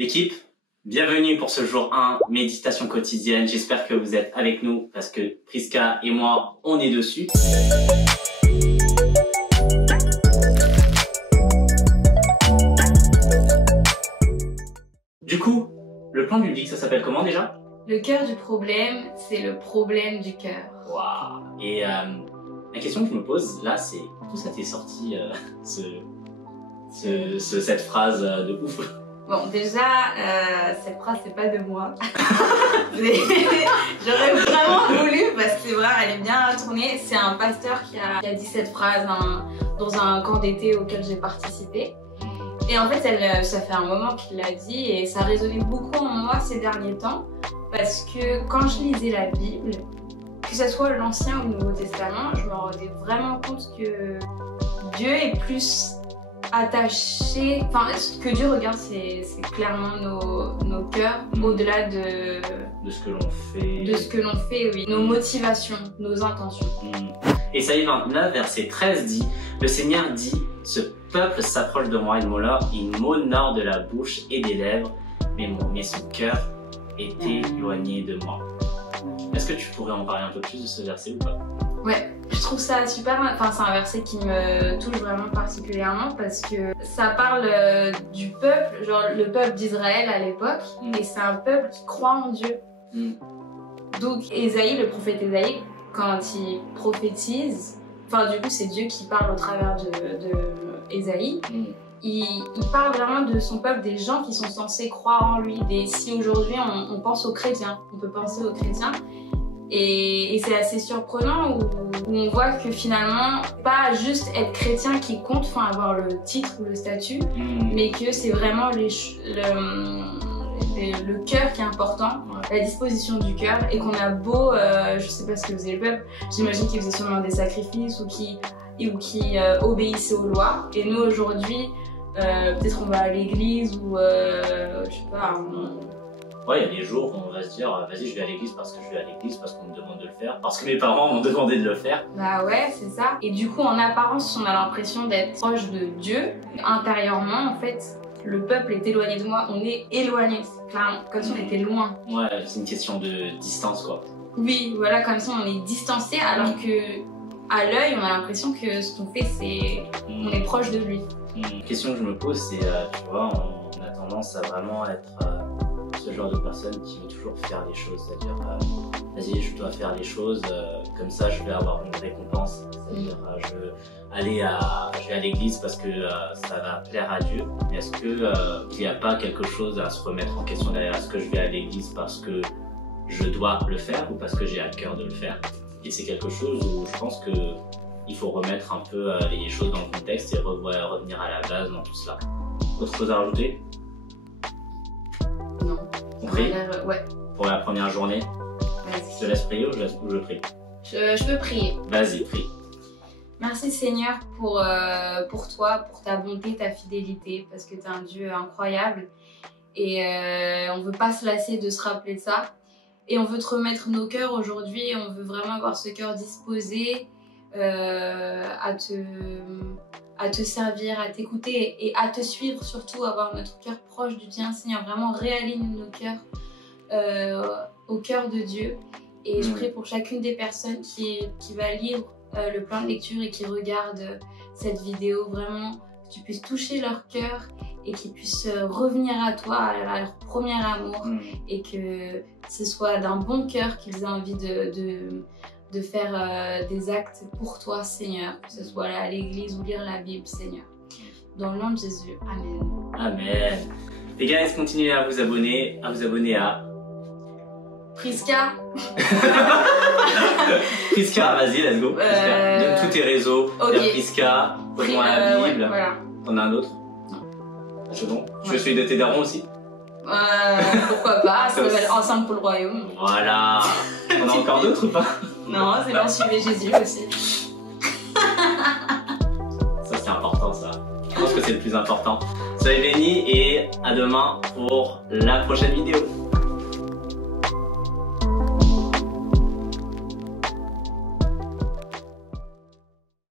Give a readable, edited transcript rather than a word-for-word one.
L'équipe, bienvenue pour ce jour 1, méditation quotidienne. J'espère que vous êtes avec nous parce que Priska et moi, on est dessus. Du coup, le plan biblique, ça s'appelle comment déjà? Le cœur du problème, c'est le problème du cœur. Waouh. Et la question que je me pose là, c'est d'où ça t'est sorti cette phrase de ouf? Bon, déjà, cette phrase, c'est pas de moi. J'aurais vraiment voulu, parce que c'est vrai, elle est bien tournée. C'est un pasteur qui a dit cette phrase dans un camp d'été auquel j'ai participé. Et en fait, ça fait un moment qu'il l'a dit et ça a résonné beaucoup en moi ces derniers temps. Parce que quand je lisais la Bible, que ce soit l'Ancien ou le Nouveau Testament, je me rendais vraiment compte que Dieu est plus attaché, enfin ce que Dieu regarde c'est clairement nos cœurs au-delà de ce que l'on fait. De ce que l'on fait, oui. Nos motivations, nos intentions. Ésaïe 29, verset 13 dit: Le Seigneur dit, ce peuple s'approche de moi, il m'honore de la bouche et des lèvres, mais son cœur est éloigné de moi. Est-ce que tu pourrais en parler un peu plus de ce verset ou pas? Ouais, je trouve ça super, enfin c'est un verset qui me touche vraiment particulièrement parce que ça parle du peuple, genre le peuple d'Israël à l'époque, et c'est un peuple qui croit en Dieu. Donc Ésaïe, le prophète Ésaïe, quand il prophétise, enfin du coup c'est Dieu qui parle au travers de Ésaïe, il parle vraiment de son peuple, des gens qui sont censés croire en lui. Si aujourd'hui on pense aux chrétiens, on peut penser aux chrétiens. Et c'est assez surprenant où on voit que finalement, pas juste être chrétien qui compte, enfin avoir le titre ou le statut, mais que c'est vraiment le cœur qui est important, la disposition du cœur, et qu'on a beau, je sais pas ce que faisait le peuple, j'imagine qu'ils faisaient sûrement des sacrifices ou qui obéissaient aux lois. Et nous aujourd'hui, peut-être on va à l'église ou je sais pas. Ouais, il y a des jours où on va se dire vas-y, je vais à l'église parce que je vais à l'église, parce qu'on me demande de le faire, parce que mes parents m'ont demandé de le faire. Bah ouais, c'est ça. Et du coup, en apparence, on a l'impression d'être proche de Dieu. Intérieurement, en fait, le peuple est éloigné de moi. On est éloigné, clairement, comme si on était loin. Ouais, c'est une question de distance, quoi. Oui, voilà, comme si on est distancé, alors que à l'œil, on a l'impression que ce qu'on fait, c'est on est proche de lui. Une question que je me pose, c'est, tu vois, on a tendance à vraiment être ce genre de personne qui veut toujours faire les choses, c'est-à-dire vas-y, je dois faire les choses, comme ça je vais avoir une récompense, c'est-à-dire je vais à l'église parce que ça va plaire à Dieu. Mais est-ce que il n'y a pas quelque chose à se remettre en question derrière? Est-ce que je vais à l'église parce que je dois le faire ou parce que j'ai à cœur de le faire? Et c'est quelque chose où je pense que il faut remettre un peu les choses dans le contexte et revenir à la base dans tout cela. Autre chose à rajouter? Non. On prie? Ouais. Pour la première journée? Vas-y. Je te laisse prier ou je prie? Je peux prier. Vas-y, prie. Merci Seigneur pour toi, pour ta bonté, ta fidélité, parce que tu es un Dieu incroyable. Et on ne veut pas se lasser de se rappeler de ça. Et on veut te remettre nos cœurs aujourd'hui. On veut vraiment avoir ce cœur disposé à te servir, à t'écouter et à te suivre, surtout avoir notre cœur proche du tien, Seigneur. Vraiment réaligne nos cœurs au cœur de Dieu. Et je prie pour chacune des personnes qui va lire le plan de lecture et qui regarde cette vidéo, vraiment que tu puisses toucher leur cœur et qu'ils puissent revenir à toi, à leur premier amour, et que ce soit d'un bon cœur qu'ils aient envie de faire des actes pour toi, Seigneur, que ce soit aller à l'église ou lire la Bible, Seigneur. Dans le nom de Jésus, Amen. Amen. Les gars, continuez à vous abonner à Priska. Priska, vas-y, let's go. Priska. Donne tous tes réseaux. Okay. Priska, rejoins la Bible. Ouais, voilà. T'en as un autre? Non. C'est bon. Tu veux celui de tes darons aussi? Pourquoi pas, ça s'appelle Ensemble pour le Royaume. Voilà. On a encore d'autres ou pas? Non, c'est bien, suivez Jésus aussi. Ça c'est important, ça. Je pense que c'est le plus important. Soyez bénis et à demain pour la prochaine vidéo.